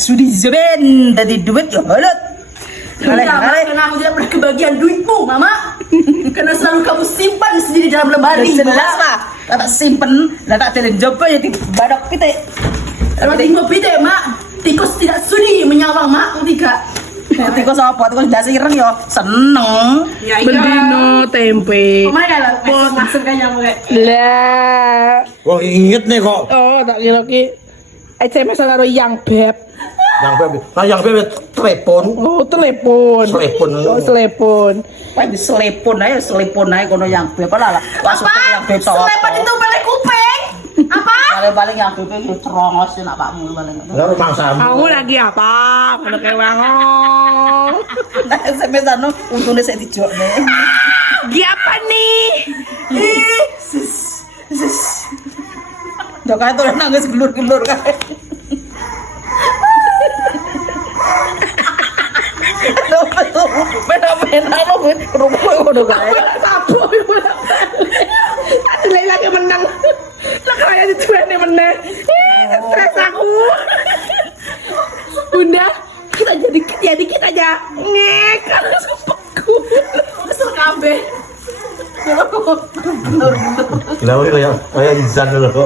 sudi zeben dari duit ya halat. Karena aku tidak pernah kebagian duitmu, Mama. Karena selalu kamu simpan sendiri dalam lemari. Jelas lah, tak simpen, tak jalan coba ya di badak kita. Kalau tinggal pide, Mak. Tikus tidak sudi menyawang Mak tidak. Tikus apa? Tikus dasi ireng ya seneng. Bendino tempe. Kemana kalau masuk kayaknya mulai. Lah. Wah inget nih kok. Oh, tak kira ki SMS karo yang beb. Yang bebek telepon. Oh, telepon. Telepon. Oh, telepon. Wah di selepon aja kono yang berapa lah. Langsung yang beto. Selepan itu balik kuping. Apa? Paling yang bebek itu cerongos nak pakmu paling. Lalu mangsamu. Kamu lagi apa? Ngono kae wangong. Nah SMS anu untune sik dijokne. Gi apa nih? Dok kae tuh nangis gelur-gelur kae. Pena-pena lo kerupuk ngono kae. Tabu. Ada lagi menang. Lah kaya dituene meneh. Stres aku. Bunda, kita jadi kita aja. Ngek, sumpahku. Kesel kabeh. Lalu kayak Izan dulu.